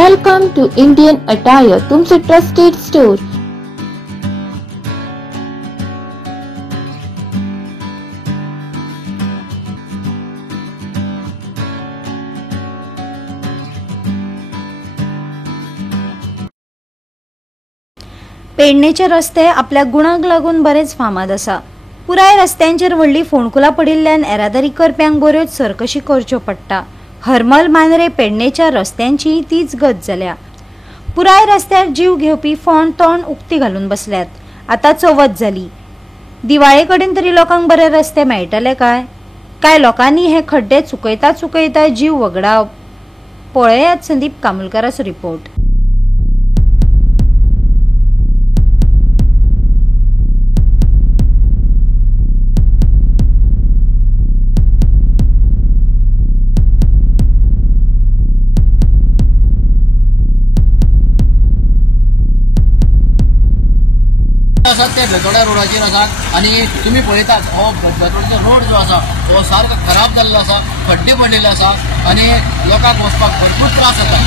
Welcome to Indian attire, तुमचे trusted store. पेडणेचे रस्ते आपल्या गुणाक लागून बरेच फामाद आसा। पुराय रस्त्यांचेर व्हडली फोंडकुलां पडिल्ल्यान येरादारी करप्यांक बऱ्योच सरकशी करच्यो पडटा। हरमल मांद्रे पेडणेच्या रस्त्यांची तीच गत जाल्या। पुराय रस्त्यार जीव घेवपी फोंड तोंड उक्ती घालून बसल्यात। आता चवथ जाली, दिवाळे कडेन तरी लोकांक बरे रस्ते मेळटले काय लोकांनी हे खड्डे चुकयता जीव वगडावप। पळयात संदीप कामुलकाराचो रिपोर्ट। ते बेतोड्या रोडाचेर आसात आणि तुम्ही पळयतात हो बेतोडचो रोड जो आसा तो सारको खराब जाल्लो आसा, खड्डे पडिल्ले आसा आणि लोकांक वचपाक भरपूर त्रास जाता।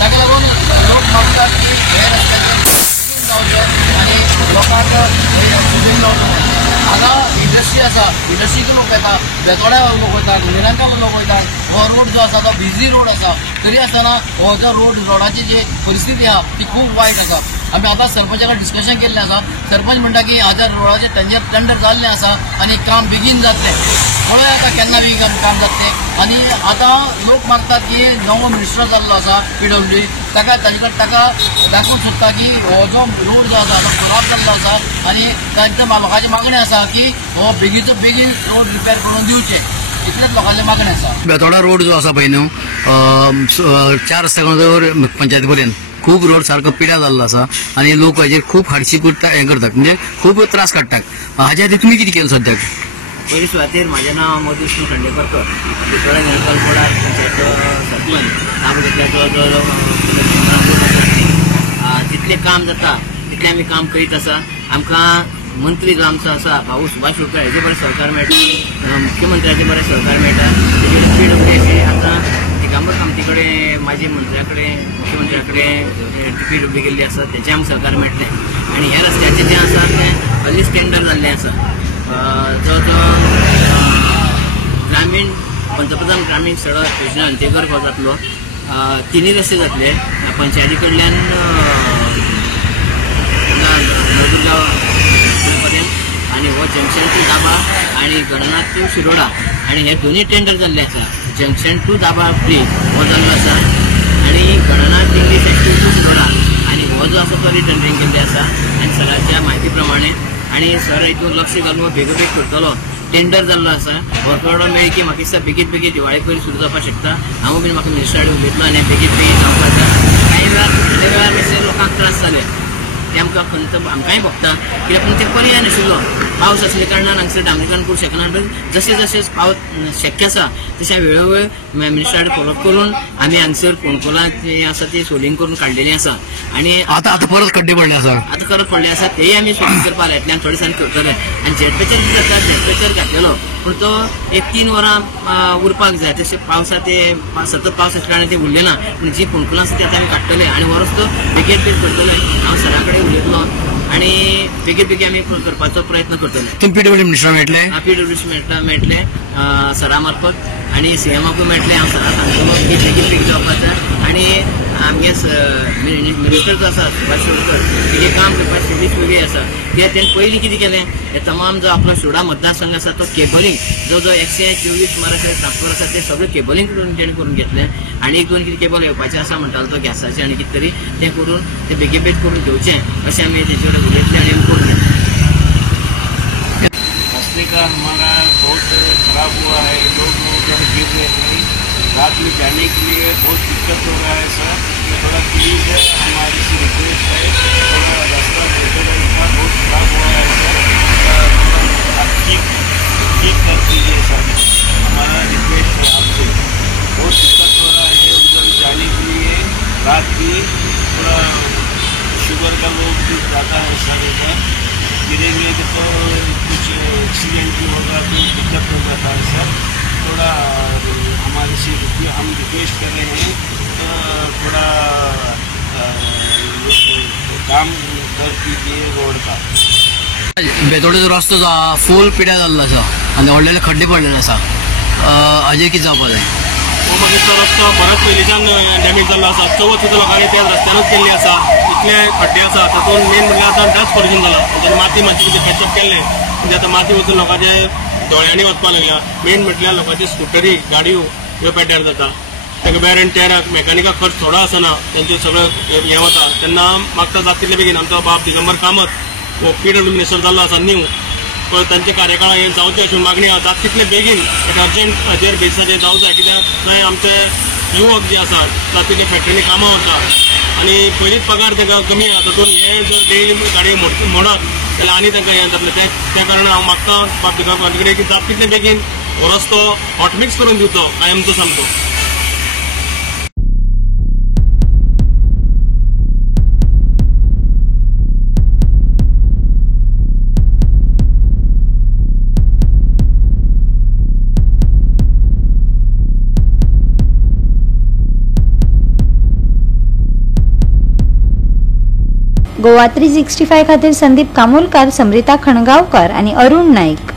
ताका लागून लोक मागतात की हे रस्त्याचेर आणि लोकांक हांगा इंडस्ट्री आसा, इंडस्ट्रीक लोक येतात, बेतोड्या लोक वयतात, निलंगा लोक वयतात। हो रोड जो आसा तो बिझी रोड आसा, तरी आसतना हो जो रोडाची जी परिस्थिती आहा ती खूप वायट आसा। आम्ही आता सरपंचाकडे डिस्कशन केल्लें आसा। सरपंच म्हणटा की हाज्या रोडाचे टेंडर जाल्लें आसा आणि काम बेगीन जातलें। पळय आतां केन्ना बेगीन काम जातलें। आणि आता लोक मागतात की नवो मिनिस्टर जाल्लो आसा PWD, ताका दाखोवंक सोदता की हो जो रोड जो आसा तो खराब जाल्लो आसा आणि तांच्या लोकांची मागणी आसा की हो बेगीचो बेगीन रोड रिपेर करून दिवचे, इतलेच लोकांची मागणी आसा। बेतोडा रोड जो आसा पळय न्हू, 4 रस्त्यां पंचायती पर्यंत खूप रोड सारको पिड्या जाल्लो आसा आणि लोक हाजेर खूप हार्डशीप हे करतात, म्हणजे खूप त्रास काडटात। हाज्या खातीर तुमी कितें केलें सद्याक? पयली सुवातेर म्हाजें नांव मधुसूदन खांडेकरकर, बितोडा निलकंठपडा पंचायत सरपंच। तालुक्यातलो जितलें काम जाता तितलें आमी काम करीत आसा। आमकां मंत्री जो आमचो आसा भाऊ सुभाष शिरोडकर हेजे बरें सहकार मेळटा, मुख्यमंत्र्याचें बरें सहकार मेळटा। PWD आतां दिगंबर कामती कडेन माजी मंत्र्याकडे मुख्यमंत्र्याकडे PWD गेल्ली आसा, तेचें आमकां सहकार मेळटलें। आनी ह्या रस्त्याचें जें आसा तें हालींच टेंडर जाल्लें आसा। जो ग्रामीण पंतप्रधान ग्रामीण सडक योजना अंतर्गत हो जातलो। 3 रस्ते जातले पंचायती कडल्यान नदीगांव पर्यंत आणि हो जंक्शन टू दाबा आणि गणनाथ टू शिरोडा, आणि हे दोन्ही टेंडर जाल्ले आसा। जंक्शन टू दाबा ब्रिज हो जाल्लो आसा आणि Gananath English express to Shiroda, आणि हो जो आसा तो रिटेंडरिंग केल्ले आसा। आणि सराच्या म्हायती प्रमाणे आणि सर हितून लक्ष घालून बेगीन करतलो। टेंडर जाल्लो आसा, भरपूर मेळ की म्हाका दिसता बेगीन दिवाळे पयलीं सुरू जावपाक शकता। हांव बीन म्हाका मिनिस्टरान उलयतलो आनी बेगीन जावपाक जाता। कांय वेळार मातशे लोकांक त्रास जाले, ते आमकां खंत आमकांय भोगता, कित्याक पूण ते पर्याय नाशिल्लो। पावस आसले कारणान हांगसर डांबरीकरण करूंक शकना। जशें पावस शक्य आसा तशें वेळोवेळ मिनिस्टरान फॉलो करून आमी हांगसर फोंडकुलां जी आसा ती सोलिंग करून काडलेली आसा। आणि आता परत खड्डे पडले आसा, आता परत पडले आसा, तेय आमी सोलिंग करपाक लायतले आनी थोडे दिसांनी करतले। आनी झेडपेचेर कितें जाता, झेडपेचेर घातलेलो पूण तो 1-3 वरां उरपाक जाय। तशें पावसा ते सतत पावस आसले कारणान ते उरले ना, पूण जी फोंडकुलां आसा ती आतां आमी काडटले आणि वरस तो बेगीन करतले। हांव सरा कडेन उलयतलो आणि बेगीन आमी करपाचो प्रयत्न करतले। तुम्ही PWD मिनिस्टर मेळटले? PWD मेळटले सरा मार्फत आणि CMकूय मेळटले। हांव सरा सांगतलो की बेगीन जावपाक जाय। आणि आमगे मिनिस्टर जो आसा सुभाष शिरोडकर, तेजें काम करपाची स्थितीच वेगळी आसा। तेणें पयलीं कितें केलें, हे तमाम जो आपलो शिरोडा मतदारसंघ आसा तो केबलिंग जो 124 सुमार ट्रान्सफर आसा ते सगळें केबलिंग करून घेतलें। आणि 1-2 कितें केबल येवपाचें आसा म्हणटालो तो गॅसाचें आनी कितें तरी तें करून तें बेगीन करून घेवचें अशें आमी तेचे कडेन उलयतले आनी आमी करून रास्ते का हमारा बहुत खराब हुआ है। लोग उधर गिर रहे हैं, रात में जाने के लिए बहुत दिक्कत हो रहा है सर। थोड़ा प्लीज है, हमारी से रिक्वेस्ट है, थोड़ा रास्ता इसका बहुत खराब हुआ है सर, आप ठीक कर दीजिए सर। हमारा रिक्वेस्ट है आपसे, बहुत दिक्कत हो रहा है उधर जाने के लिए। रात भी थोड़ा शुगर का लोग भी जाता है सर, उधर गिरेंगे तो कुछ एक्सीडेंट भी होगा तो दिक्कत हो जाता है सर। थोड़ा हमारे से हम रिक्वेस्ट कर रहे हैं, तो थोड़ा आसा. बेतोडेचो रस्तो जो आहा फूल पिड्यार जाल्लो आसा आनी व्हडले खड्डे पडलेले आसा. हाजेर कितें जावपा जाय? हो म्हाका दिसता रस्तो बरोच पयलींच्यान डॅमेज जाल्लो आसा. चवथ सुद्दां लोकांनी त्या रस्त्यानूच केल्ली आसा. इतले खड्डे आसा तातूंत मेन म्हणल्यार आतां डस्ट पॉल्युशन जाला. तातूंत माती मातशी कितें कॅचअप केल्लें म्हणजे आतां माती वचून लोकांचे दोळ्यांनी वचपाक लागल्या. मेन म्हटल्यार लोकांची स्कुटरी गाडयो ह्यो पेड्ड्यार जाता. ताका वेर एंड टॅर मेकॅनिका खर्च थोडो आसना तेंचे सगळें हें वता. तेन्ना मागता जाता तितले बेगीन आमचो बाब दिगंबर कामत हो PWD मिनिस्टर जाल्लो आसा न्यू पण तांचे कार्यकाळ हे जावचे अशी मागणी आसा. तितले बेगीन एक अर्जंट हाजेर बेसिसाचेर जावंक जाय कित्याक थंय आमचे युवक जे आसात तातूंत फॅक्टरीनी कामां वतात आनी पयलींच पगार ताका कमी आसा. तातूंत हे जर डेली गाडी मोडत जाल्यार आनी तांकां हें जातलें. ते कारण हांव मागता बाब दिगंबर हाजे कडेन की जाता तितले बेगीन हो रस्तो हॉटमिक्स करून दिवचो कायमचो सामको. गोवा 365 खातीर संदीप कामोलकार, समरिता खणगांवकार आणि अरुण नाईक.